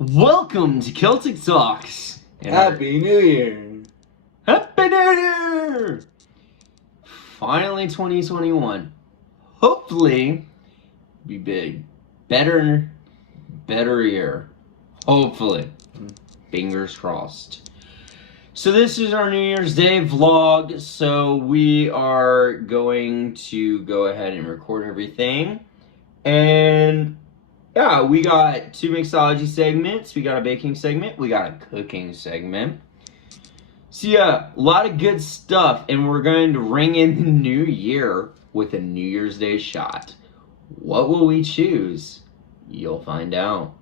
Welcome to Celtic Talks. And Happy New Year! Happy New Year! Finally 2021. Hopefully, be big. Better year. Hopefully. Fingers crossed. So this is our New Year's Day vlog. So we are going to go ahead and record everything. And yeah, we got two mixology segments. We got a baking segment. We got a cooking segment. So yeah, a lot of good stuff. And we're going to ring in the new year with a New Year's Day shot. What will we choose? You'll find out.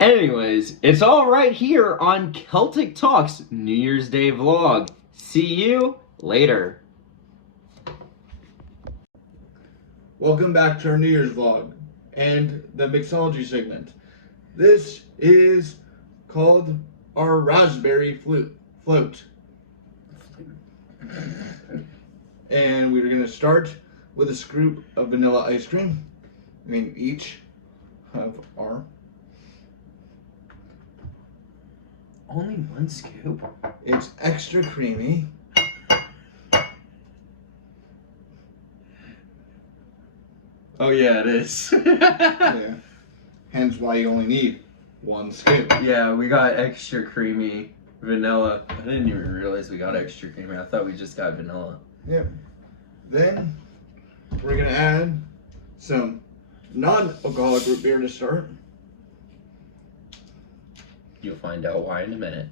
Anyways, it's all right here on Celtic Talks New Year's Day vlog. See you later. Welcome back to our New Year's vlog and the mixology segment. This is called our raspberry float. And we're going to start with a scoop of vanilla ice cream. I mean, each have our... Only one scoop? It's extra creamy. Oh yeah, it is. Yeah. Hence why you only need one scoop. Yeah, we got extra creamy vanilla. I didn't even realize we got extra creamy. I thought we just got vanilla. Yep. Then we're gonna add some non-alcoholic root beer to start. You'll find out why in a minute.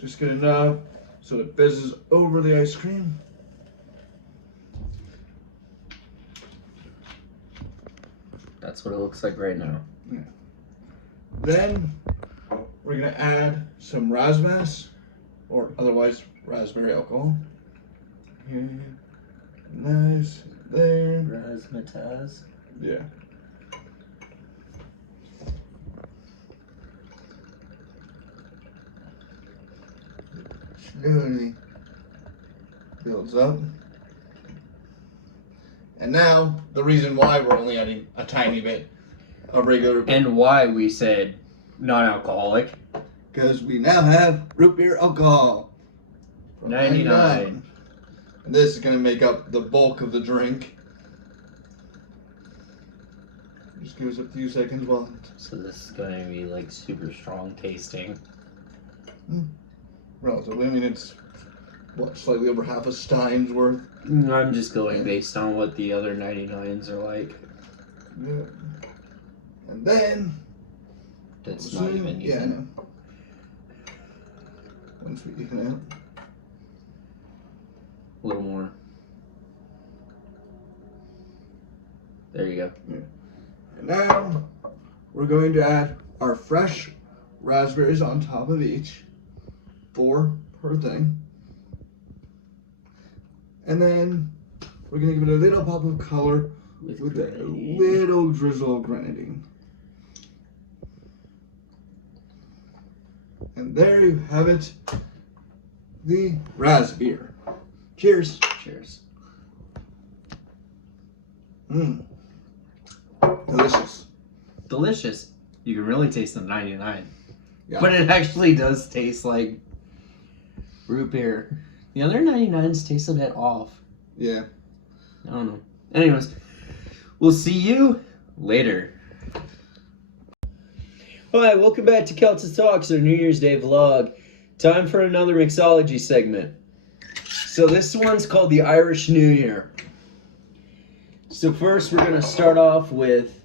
Just good enough so it fizzes over the ice cream. That's what it looks like right now. Yeah. Then we're gonna add some Razmas, or otherwise raspberry alcohol. Here. Nice. There. Razzmatazz. Yeah. Slowly builds up. And now, the reason why we're only adding a tiny bit of regular beer. And why we said non-alcoholic. Because we now have root beer alcohol. 99. And this is going to make up the bulk of the drink. Just give us a few seconds while... So this is going to be like super strong tasting. Relatively, I mean it's, what, slightly over half a Stein's worth. I'm just going based on what the other 99s are like. Yeah. And then... That's not even Yeah, I even. know. Once we even out. A little more. There you go. Yeah. And now we're going to add our fresh raspberries on top of each. 4 per thing. And then we're going to give it a little pop of color with a little drizzle of grenadine. And there you have it, the raspberry. Cheers. Cheers. Delicious. Delicious. You can really taste the 99. Yeah. But it actually does taste like root beer. The other 99s taste a bit off. Yeah. I don't know. Anyways, we'll see you later. Hi, welcome back to Celtic Talks, our New Year's Day vlog. Time for another mixology segment. So this one's called the Irish New Year. So first we're going to start off with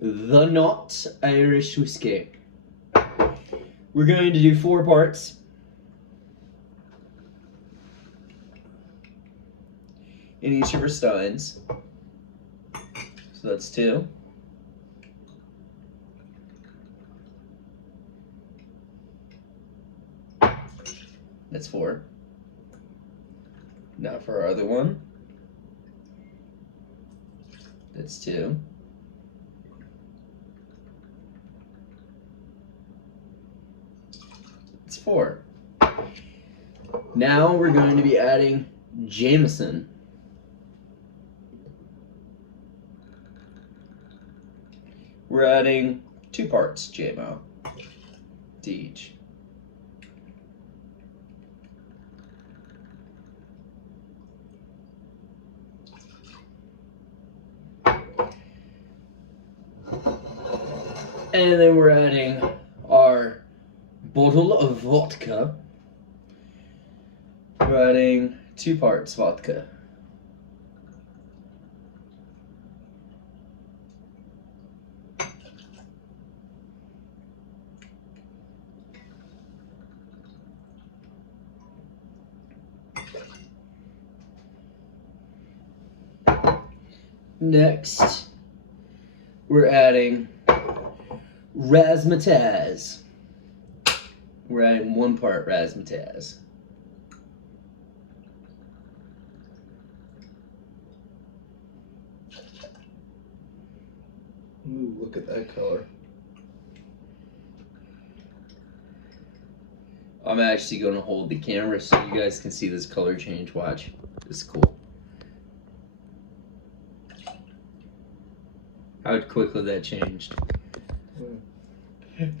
the Knot Irish Whiskey. We're going to do 4 parts. In each of our steins. So that's 2. That's 4. Now for our other one. That's 2. It's 4. Now we're going to be adding Jameson. We're adding 2 parts JMO to each. And then we're adding our bottle of vodka. We're adding 2 parts vodka. Next, we're adding razzmatazz. We're adding 1 part razzmatazz. Ooh, look at that color. I'm actually going to hold the camera so you guys can see this color change. Watch. This is cool. How quickly that changed.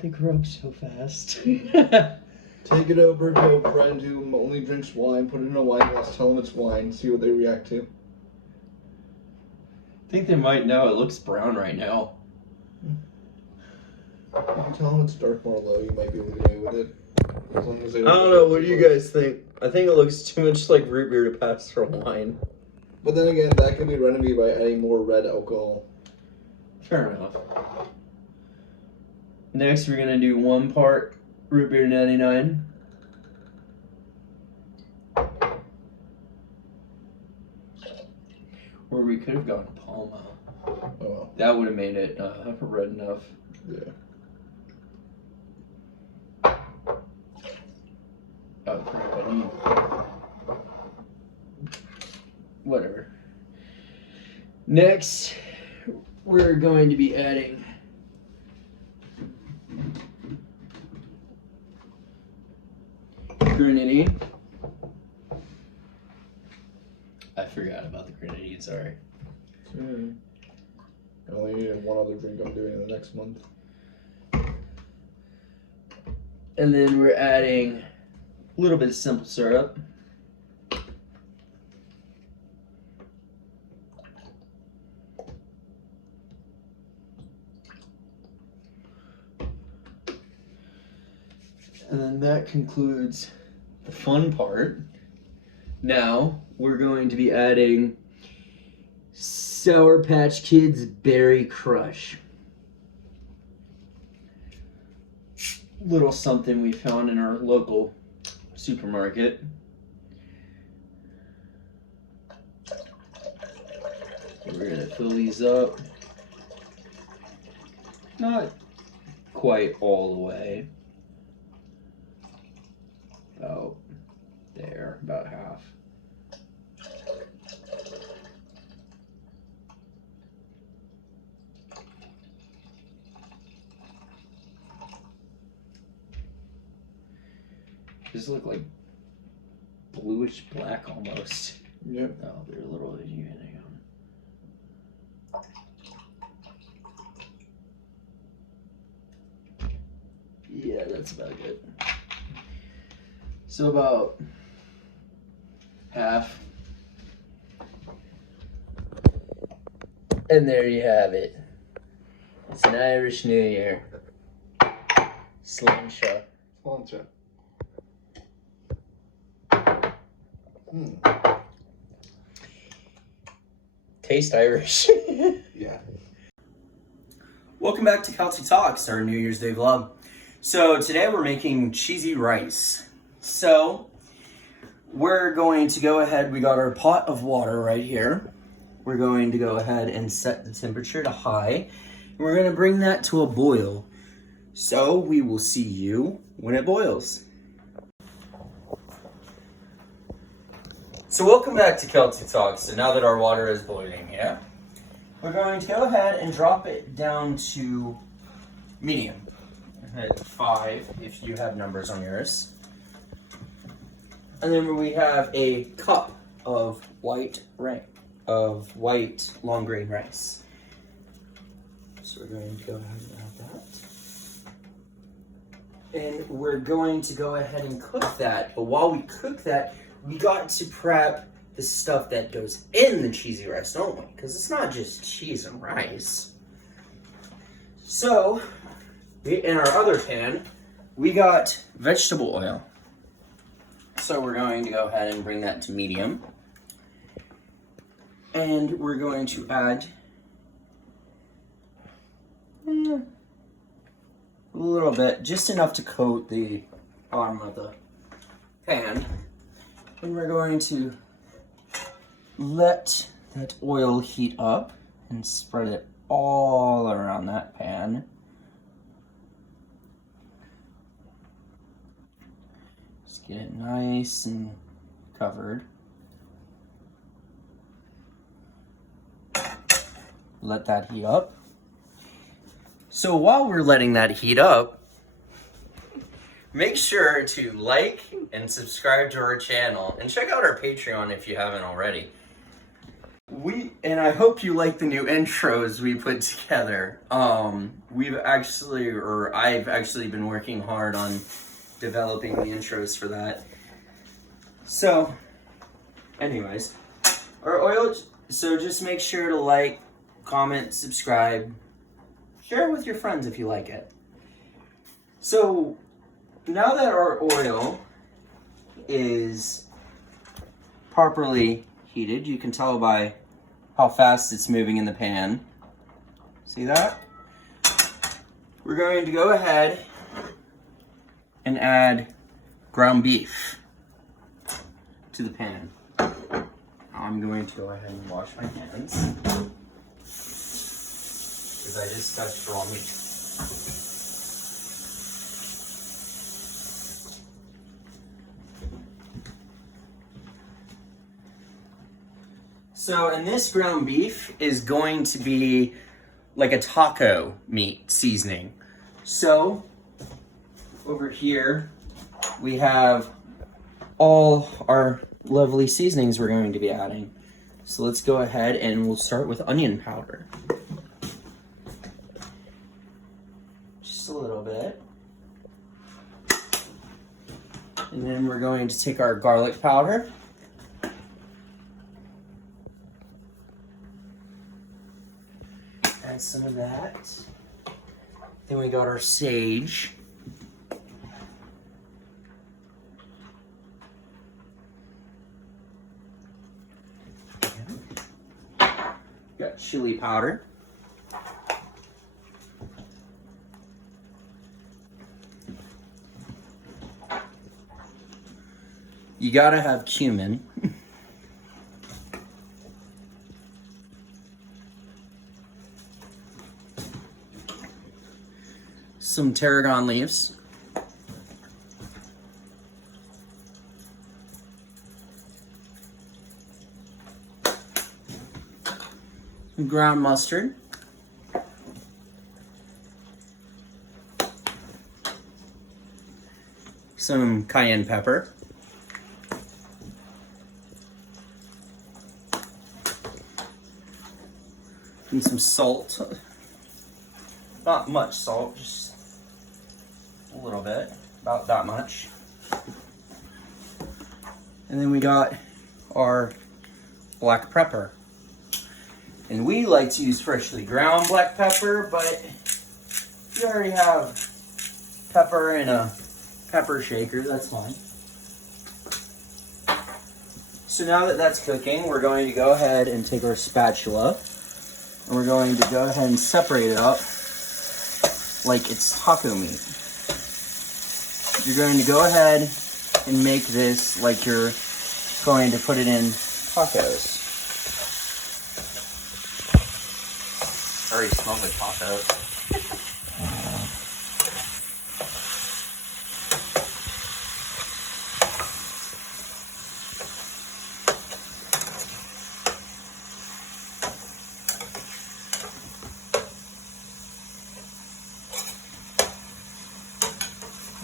They grow up so fast. Take it over to a friend who only drinks wine, put it in a wine glass, tell them it's wine, see what they react to. I think they might know it looks brown right now. You can tell them it's dark Merlot, you might be able to get away with it. As long as they I don't know, what do you guys think? I think it looks too much like root beer to pass for wine. But then again, that can be remedied by adding more red alcohol. Fair enough. Next, we're gonna do 1 part root beer 99. Or we could have gone Palma. Oh well. That would have made it red enough. Yeah. Oh crap! I need. Whatever. Next, we're going to be adding grenadine. I forgot about the grenadine, sorry. I only needed 1 other drink I'm doing in the next month. And then we're adding a little bit of simple syrup. And then that concludes the fun part. Now we're going to be adding Sour Patch Kids Berry Crush. Little something we found in our local supermarket. We're gonna fill these up. Not quite all the way. About there, about half. These look like bluish black almost. Yep. Oh, they're a little even. Yeah, that's about good. So about half. And there you have it. It's an Irish New Year. Sláinte. Sláinte. Taste Irish. Yeah. Welcome back to Kelty Talks, our New Year's Day vlog. So today we're making cheesy rice. So we're going to go ahead, we got our pot of water right here. We're going to go ahead and set the temperature to high. And we're going to bring that to a boil. So we will see you when it boils. So welcome back to Kelty Talks. So now that our water is boiling, yeah, we're going to go ahead and drop it down to medium. Hit 5 if you have numbers on yours. And then we have a cup of white long grain rice. So we're going to go ahead and add that. And we're going to go ahead and cook that. But while we cook that, we got to prep the stuff that goes in the cheesy rice, don't we? Because it's not just cheese and rice. So, in our other pan, we got vegetable oil. So we're going to go ahead and bring that to medium. And we're going to add a little bit, just enough to coat the bottom of the pan. And we're going to let that oil heat up and spread it all around that pan. Just get it nice and covered. Let that heat up. So while we're letting that heat up, make sure to like and subscribe to our channel and check out our Patreon if you haven't already. I hope you like the new intros we put together. I've actually been working hard on developing the intros for that. So, anyways, our oil, so just make sure to like, comment, subscribe, share it with your friends if you like it. So, now that our oil is properly heated, you can tell by how fast it's moving in the pan. See that? We're going to go ahead and add ground beef to the pan. I'm going to go ahead and wash my hands because I just touched raw meat. So, and this ground beef is going to be like a taco meat seasoning. So, over here, we have all our lovely seasonings we're going to be adding. So let's go ahead and we'll start with onion powder. Just a little bit. And then we're going to take our garlic powder. Add some of that. Then we got our sage. Got chili powder. You gotta have cumin. Some tarragon leaves. Some ground mustard. Some cayenne pepper. And some salt. Not much salt, just a little bit, about that much. And then we got our black pepper. And we like to use freshly ground black pepper, but if you already have pepper in a pepper shaker, that's fine. So now that that's cooking, we're going to go ahead and take our spatula and we're going to go ahead and separate it up like it's taco meat. You're going to go ahead and make this like you're going to put it in tacos. I already smell the tacos.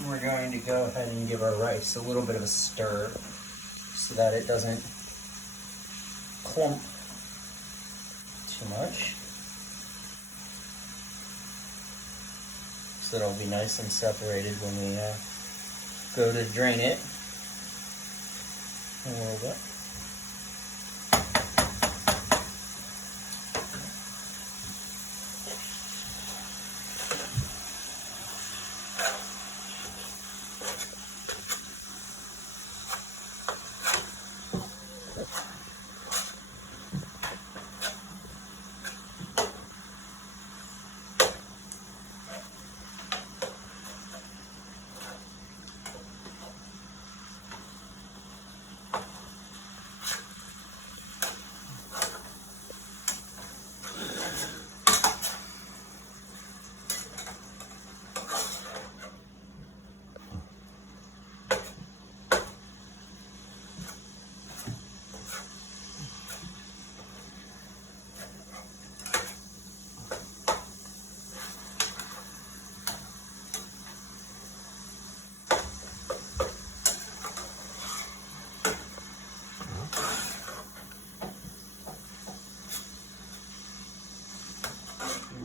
We're going to go ahead and give our rice a little bit of a stir so that it doesn't clump too much. So it'll be nice and separated when we go to drain it a little bit.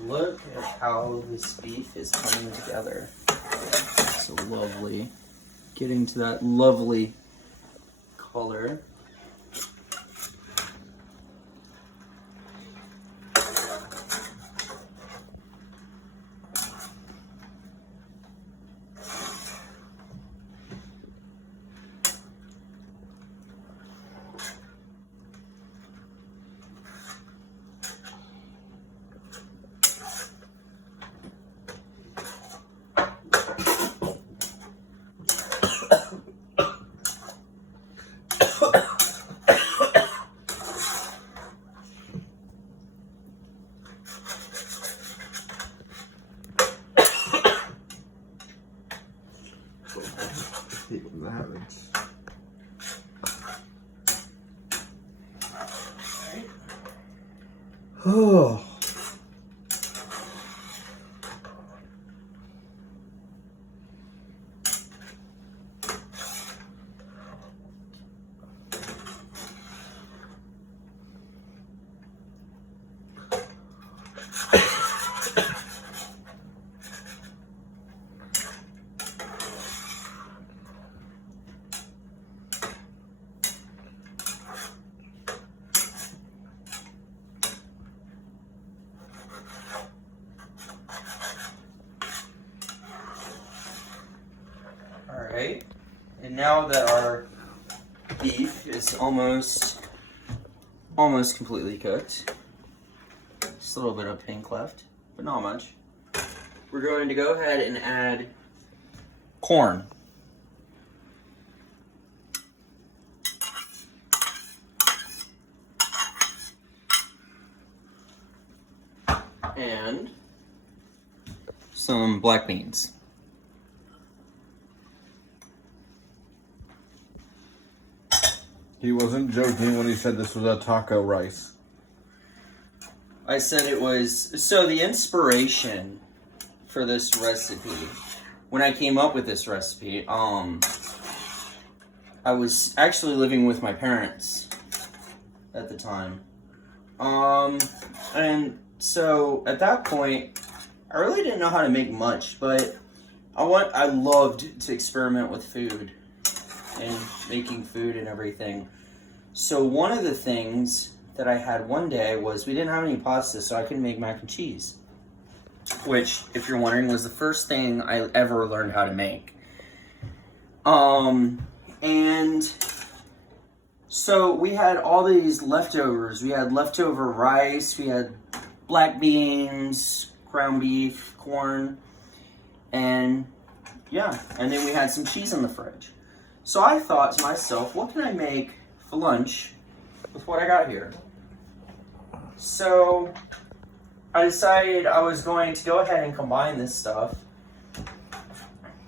Look at how this beef is coming together. So lovely. Getting to that lovely color. Oh. Alright, and now that our beef is almost completely cooked, just a little bit of pink left, but not much, we're going to go ahead and add corn. And some black beans. He wasn't joking when he said this was a taco rice. I said it was, so the inspiration for this recipe, when I came up with this recipe, I was actually living with my parents at the time. And so at that point, I really didn't know how to make much, but I loved to experiment with food and making food and everything. So one of the things that I had one day was we didn't have any pasta, so I couldn't make mac and cheese. Which, if you're wondering, was the first thing I ever learned how to make. And so we had all these leftovers. We had leftover rice, we had black beans, ground beef, corn, and yeah, and then we had some cheese in the fridge. So I thought to myself, what can I make for lunch with what I got here? So I decided I was going to go ahead and combine this stuff.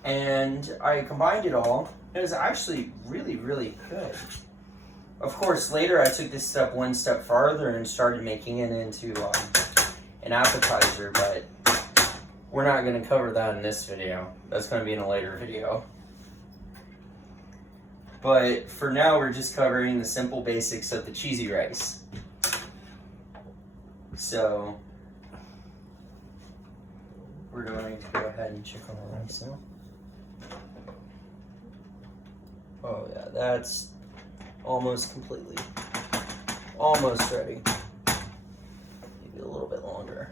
And I combined it all. It was actually really, really good. Of course, later I took this step one step farther and started making it into an appetizer, but we're not going to cover that in this video. That's going to be in a later video. But for now, we're just covering the simple basics of the cheesy rice. So, we're going to go ahead and check on the rice now. Oh yeah, that's almost completely, almost ready. Maybe a little bit longer.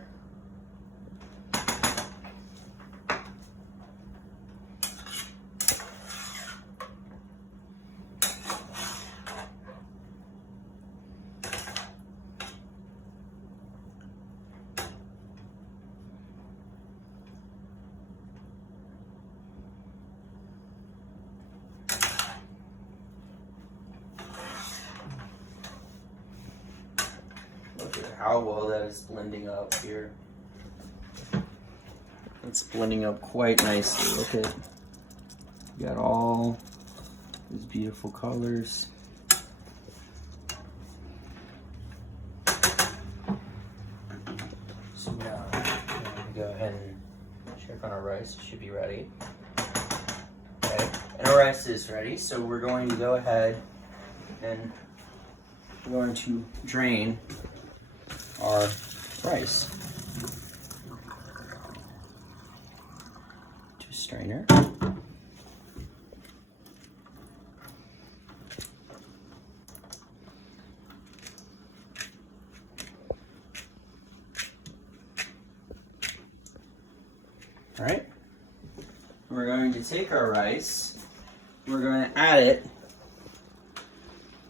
Look at how well that is blending up here. It's blending up quite nicely. Look at, you got all these beautiful colors. So now I'm going to go ahead and check on our rice. It should be ready. Okay, and our rice is ready. So we're going to go ahead and we're going to drain our rice to a strainer. All right, we're going to take our rice, we're going to add it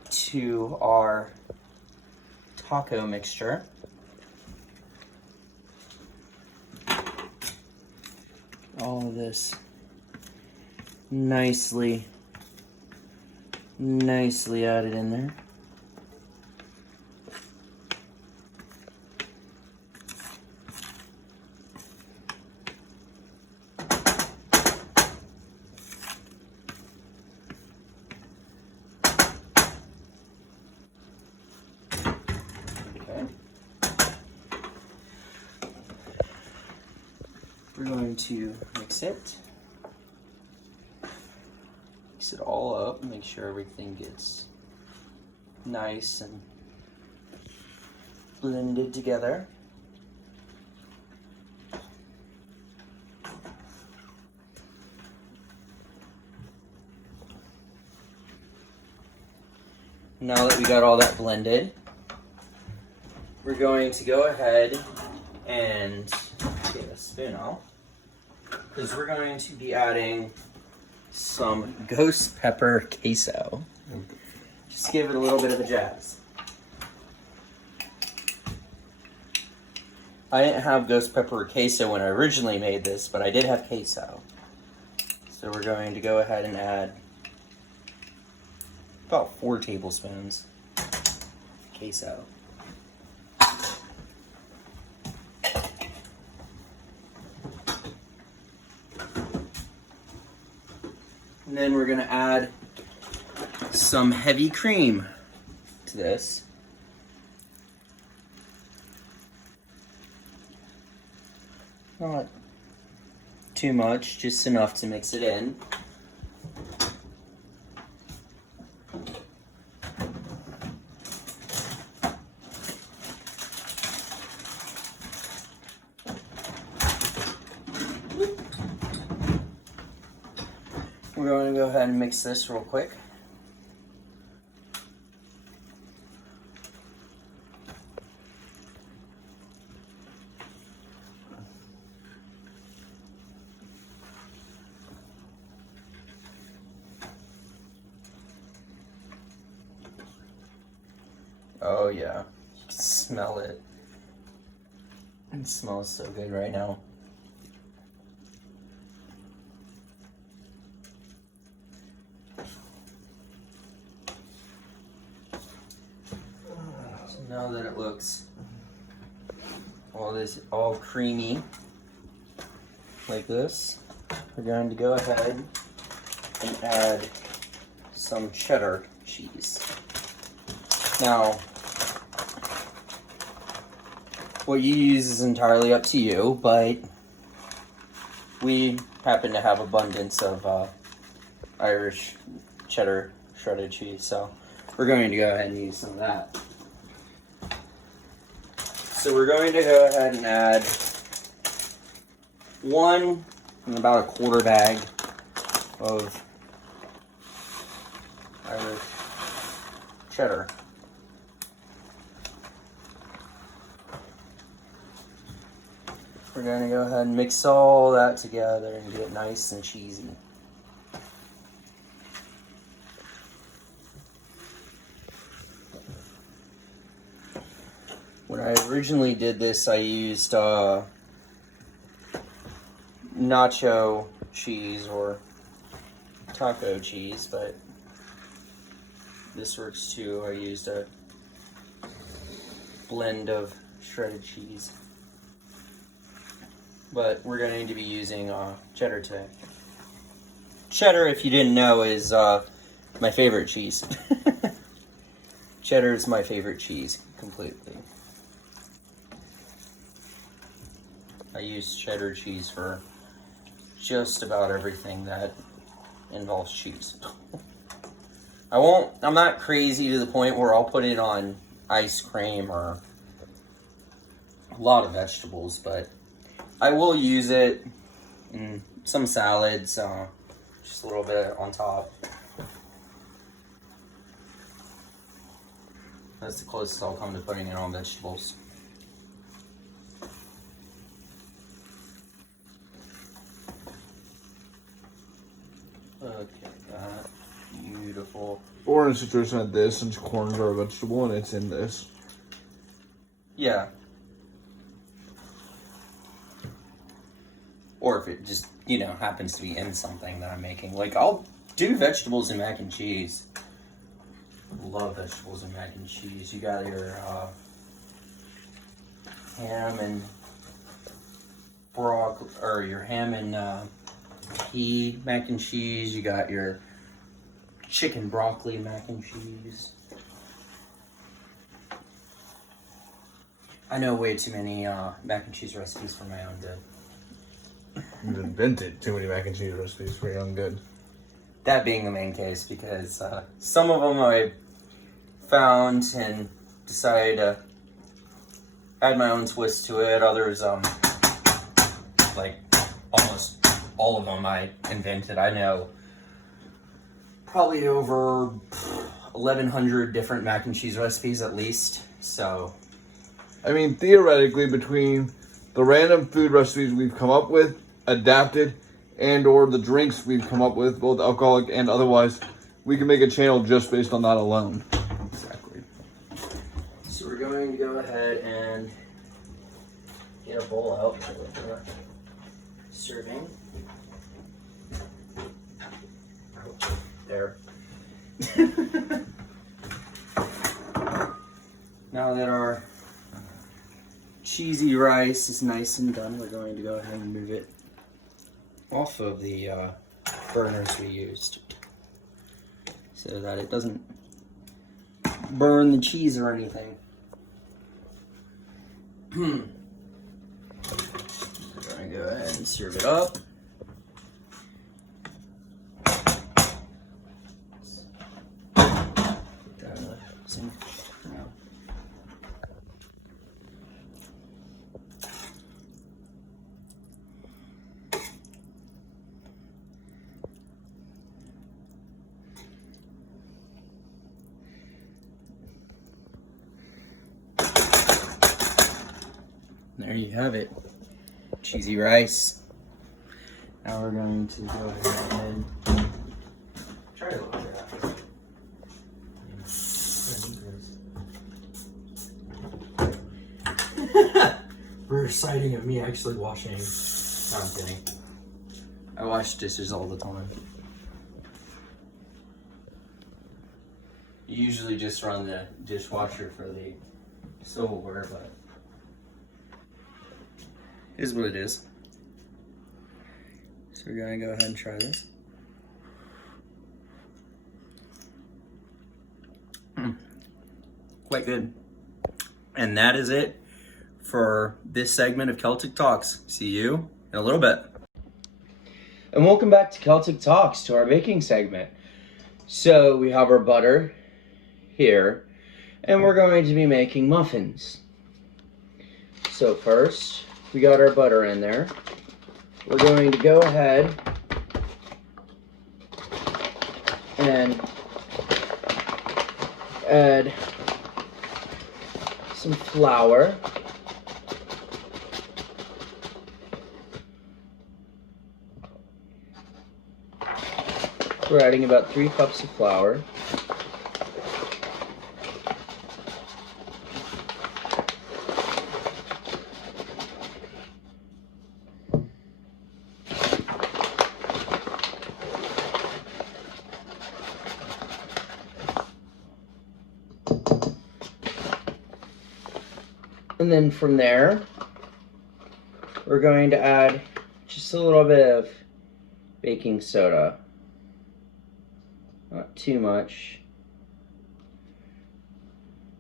to our taco mixture. All of this nicely added in there. We're going to mix it all up, make sure everything gets nice and blended together. Now that we got all that blended, we're going to go ahead and get a spoon out, because we're going to be adding some ghost pepper queso. Just give it a little bit of a jazz. I didn't have ghost pepper queso when I originally made this, but I did have queso. So we're going to go ahead and add about 4 tablespoons queso. And then we're gonna add some heavy cream to this. Not too much, just enough to mix it in. We're going to go ahead and mix this real quick. Oh yeah, you can smell it. It smells so good right now. So now that it looks all creamy like this, we're going to go ahead and add some cheddar cheese. Now, what you use is entirely up to you, but we happen to have abundance of Irish cheddar shredded cheese, so we're going to go ahead and use some of that. So we're going to go ahead and add 1 and about a quarter bag of Irish cheddar. We're going to go ahead and mix all that together and get nice and cheesy. When I originally did this, I used nacho cheese or taco cheese, but this works too. I used a blend of shredded cheese. But we're going to be using cheddar today. Cheddar, if you didn't know, is my favorite cheese. Cheddar is my favorite cheese, completely. I use cheddar cheese for just about everything that involves cheese. I'm not crazy to the point where I'll put it on ice cream or a lot of vegetables, but I will use it in some salads, just a little bit on top. That's the closest I'll come to putting it on vegetables. Okay, that beautiful. Or in a situation like this, since corns are a vegetable and it's in this. Yeah. Or if it just, happens to be in something that I'm making. Like, I'll do vegetables and mac and cheese. Love vegetables and mac and cheese. You got your ham and broccoli, or your ham and pea mac and cheese. You got your chicken broccoli mac and cheese. I know way too many mac and cheese recipes for my own good. You've invented too many mac and cheese recipes for your own good. That being the main case, because some of them I found and decided to add my own twist to it. Others, like almost all of them I invented. I know probably over 1,100 different mac and cheese recipes at least. So, I mean, theoretically, between the random food recipes we've come up with, adapted, and or the drinks we've come up with, both alcoholic and otherwise, we can make a channel just based on that alone. Exactly. So we're going to go ahead and get a bowl out for serving. Oh, there. Now that our cheesy rice is nice and done, we're going to go ahead and move it off of the burners we used so that it doesn't burn the cheese or anything. We're going to go ahead and serve it up. Put that in the sink for now. There you have it, cheesy rice. Now we're going to go ahead and try to look at that. We're sighting of me actually washing. No, I'm kidding. I wash dishes all the time. You usually just run the dishwasher for the silverware, but is what it is. So we're gonna go ahead and try this. Quite good. And that is it for this segment of Celtic Talks. See you in a little bit. And welcome back to Celtic Talks, to our baking segment. So we have our butter here, and we're going to be making muffins. So first, we got our butter in there. we're going to go ahead and add some flour. We're adding about 3 cups of flour. And then from there, we're going to add just a little bit of baking soda. Not too much.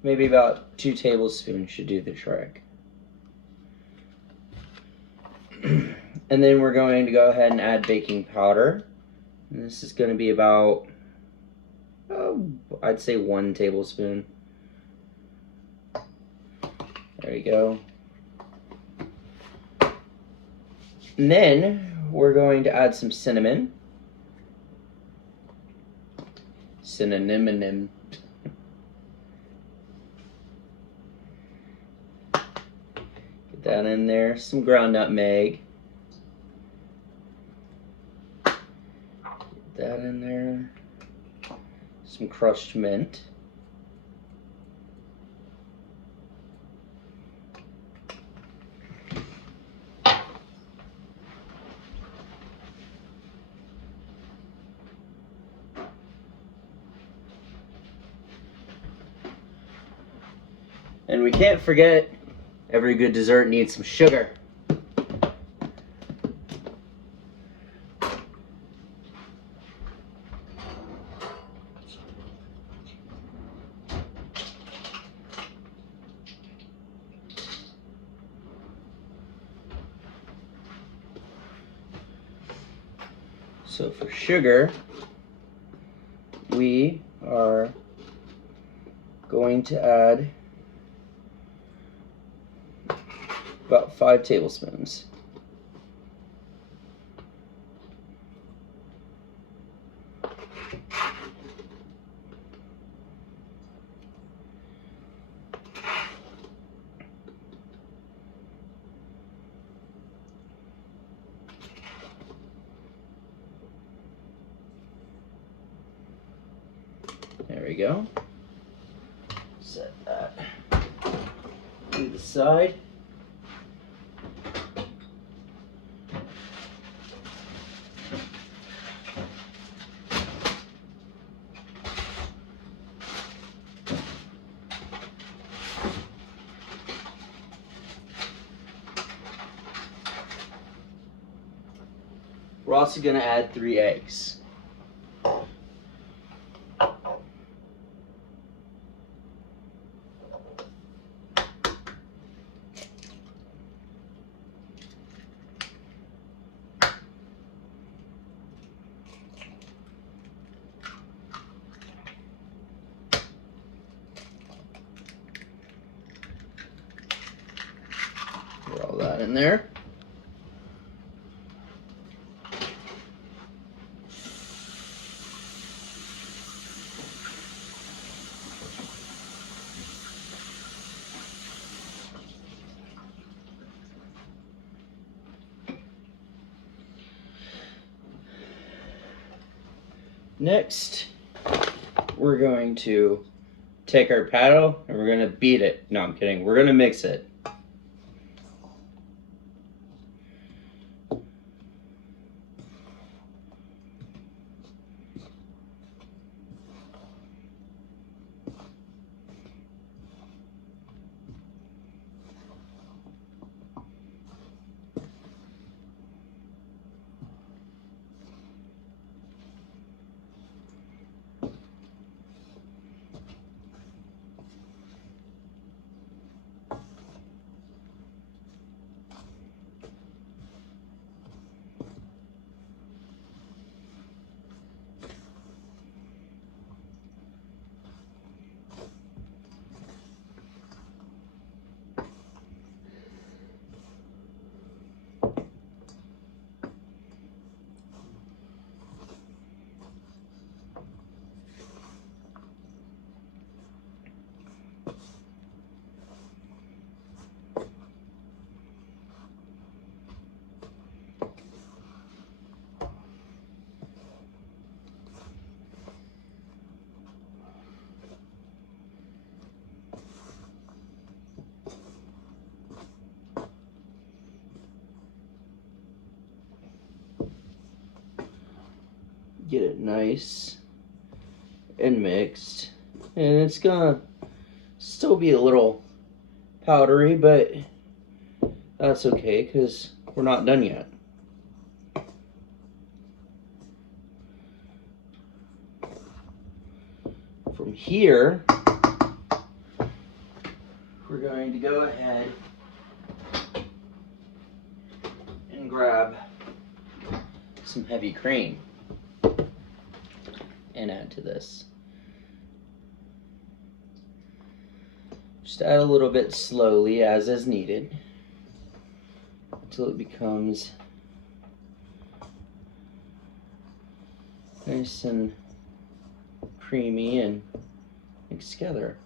Maybe about 2 tablespoons should do the trick. And then we're going to go ahead and add baking powder. And this is going to be about, I'd say 1 tablespoon. There you go. And then we're going to add some cinnamon. Cinnamon. Get that in there. Some ground nutmeg. Get that in there. Some crushed mint. And we can't forget, every good dessert needs some sugar. So for sugar, we are going to add about 5 tablespoons. There we go. Set that to the side. We're also going to add 3 eggs. Put all that in there. Next, we're going to take our paddle and we're going to beat it. No, I'm kidding. We're going to mix it. get it nice and mixed. And it's gonna still be a little powdery, but that's okay because we're not done yet. From here, we're going to go ahead and grab some heavy cream and add to this. Just add a little bit slowly as is needed until it becomes nice and creamy and mixed together.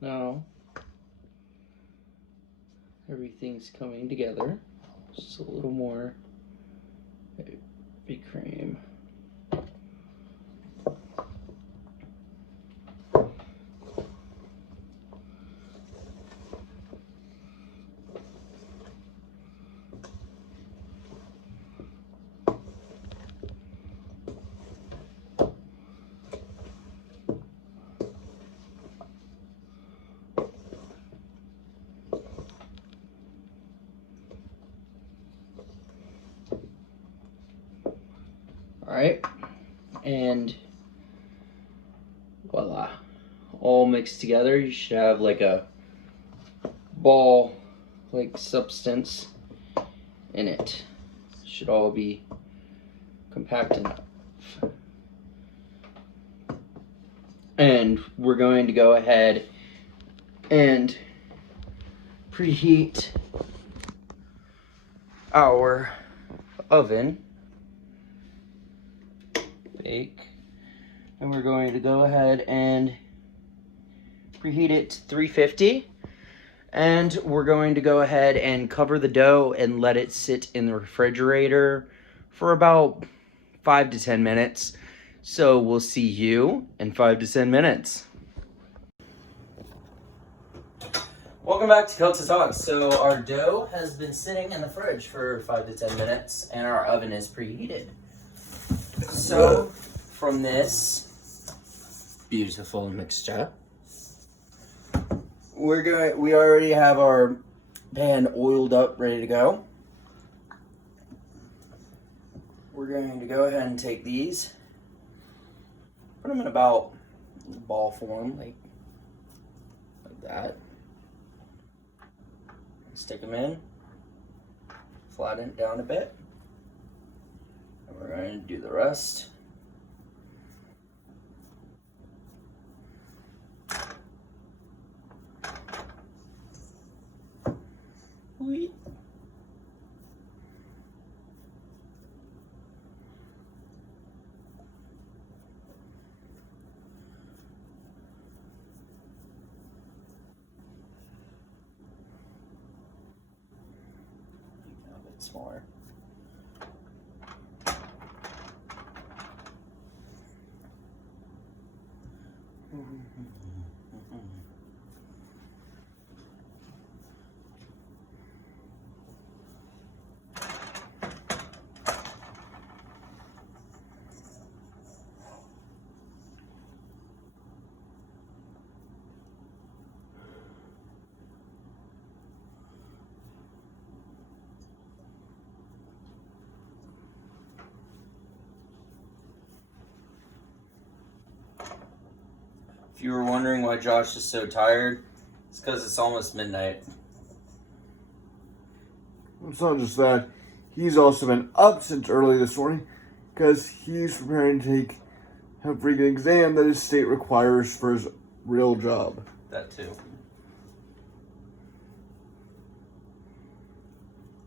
Now everything's coming together. Just a little more heavy cream. Alright, and voila, all mixed together. You should have like a ball like substance in it. Should all be compact enough. And we're going to go ahead and preheat our oven. Bake. And we're going to go ahead and preheat it to 350. And we're going to go ahead and cover the dough and let it sit in the refrigerator for about 5 to 10 minutes. So we'll see you in 5 to 10 minutes. Welcome back to Kelta Talks. So our dough has been sitting in the fridge for 5 to 10 minutes and our oven is preheated. So from this beautiful mixture, we already have our pan oiled up, ready to go. We're going to go ahead and take these, put them in about ball form, like that. Stick them in, flatten it down a bit, and we're going to do the rest. smaller. If you were wondering why Josh is so tired, it's because it's almost midnight. It's not just that. He's also been up since early this morning because he's preparing to take a freaking exam that his state requires for his real job. That too.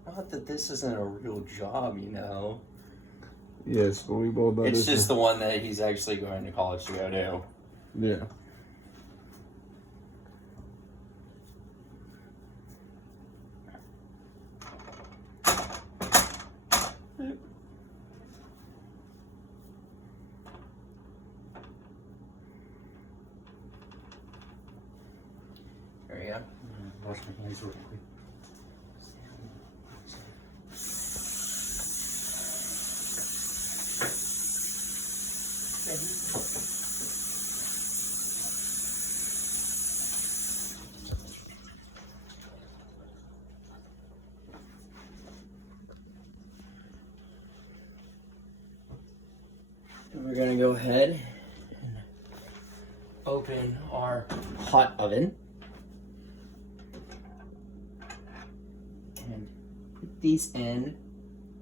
Not that this isn't a real job, you know. Yes, but we both know It's this just the one that he's actually going to college to go to. Yeah. There you go. Wash my hands real quick. And we're gonna go ahead and open our hot oven and put these in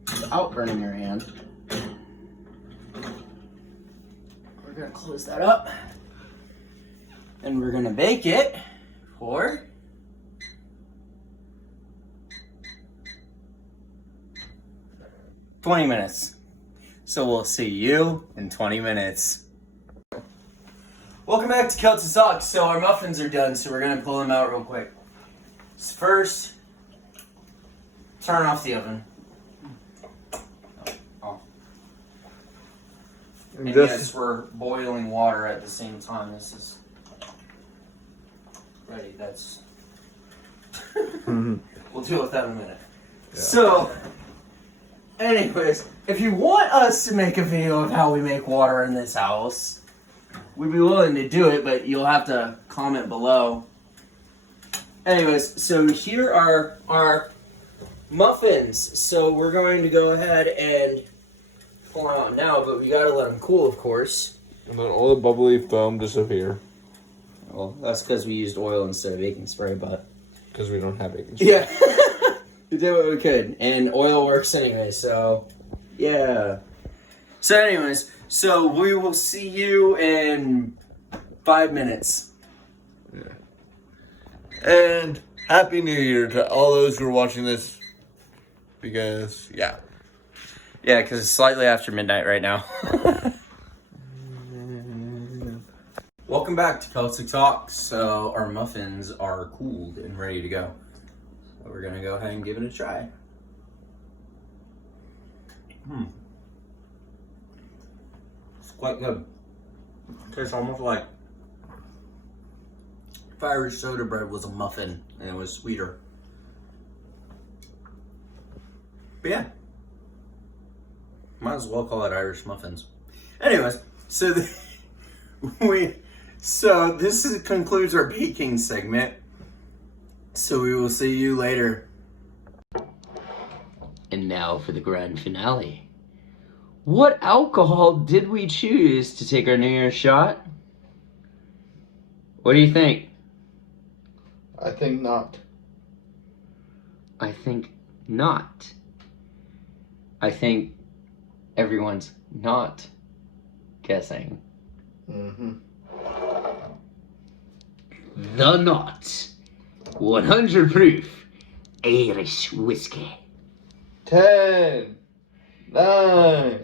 without burning your hand. We're gonna close that up and we're gonna bake it for 20 minutes. So we'll see you in 20 minutes. Welcome back to Celtic Talk. So our muffins are done, so we're gonna pull them out real quick. So first, turn off the oven. Oh. And yes, we're boiling water at the same time. This is ready. That's we'll deal with that in a minute. Yeah. So, anyways, if you want us to make a video of how we make water in this house, we'd be willing to do it, but you'll have to comment below. Anyways, so here are our muffins. So we're going to go ahead and pour them out now, but we gotta let them cool, of course. And then all the bubbly foam disappear. Well, that's because we used oil instead of baking spray, but... Because we don't have baking spray. Yeah. We did what we could, and oil works anyway, so... Yeah. So anyways, so we will see you in 5 minutes. Yeah. And Happy New Year to all those who are watching this. Because, yeah. Yeah, because it's slightly after midnight right now. Welcome back to Celtic Talk. So our muffins are cooled and ready to go. So we're gonna go ahead and give it a try. It's quite good. It tastes almost like if Irish soda bread was a muffin and it was sweeter. But yeah. Might as well call it Irish muffins. Anyways, so this concludes our baking segment. So we will see you later. And now for the grand finale. What alcohol did we choose to take our New Year's shot? What do you think? I think not. I think not. I think everyone's not guessing. Mm-hmm. The Knot 100 proof Irish whiskey. 10, 9,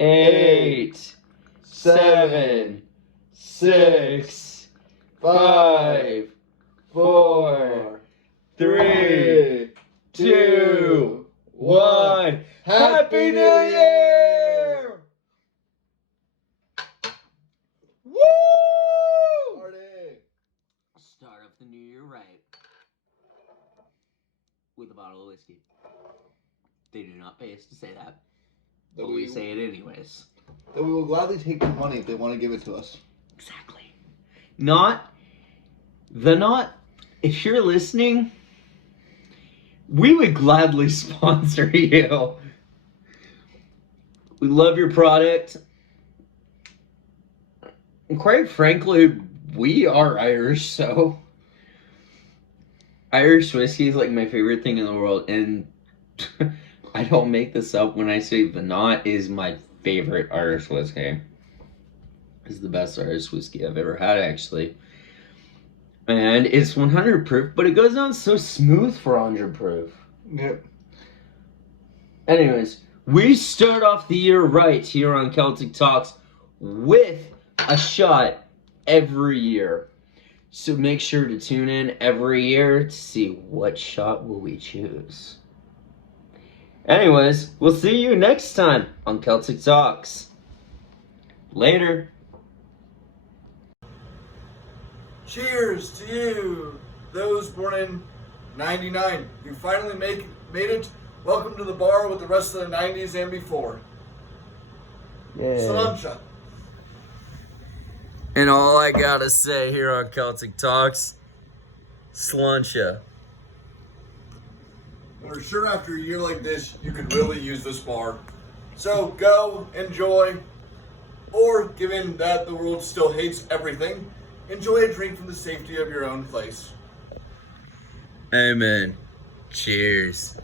8, 7, 6, 5, 4, 3, 2, 1. right with a bottle of whiskey. They do not pay us to say that, but we say it anyways. That we will gladly take the money if they want to give it to us. Exactly. If you're listening, we would gladly sponsor you. We love your product. And quite frankly, we are Irish, so Irish whiskey is like my favorite thing in the world, and I don't make this up when I say the Knot is my favorite Irish whiskey. It's the best Irish whiskey I've ever had, actually. And it's 100 proof, but it goes down so smooth for 100 proof. Yep. Anyways, we start off the year right here on Celtic Talks with a shot every year. So make sure to tune in every year to see what shot will we choose. Anyways, we'll see you next time on Celtic Talks. Later. Cheers to you, those born in 99. You finally made it. Welcome to the bar with the rest of the 90s and before. Sláinte. And all I gotta say here on Celtic Talks, Sláinte. We're sure after a year like this, you could really use this bar. So go, enjoy, or given that the world still hates everything, enjoy a drink from the safety of your own place. Amen. Cheers.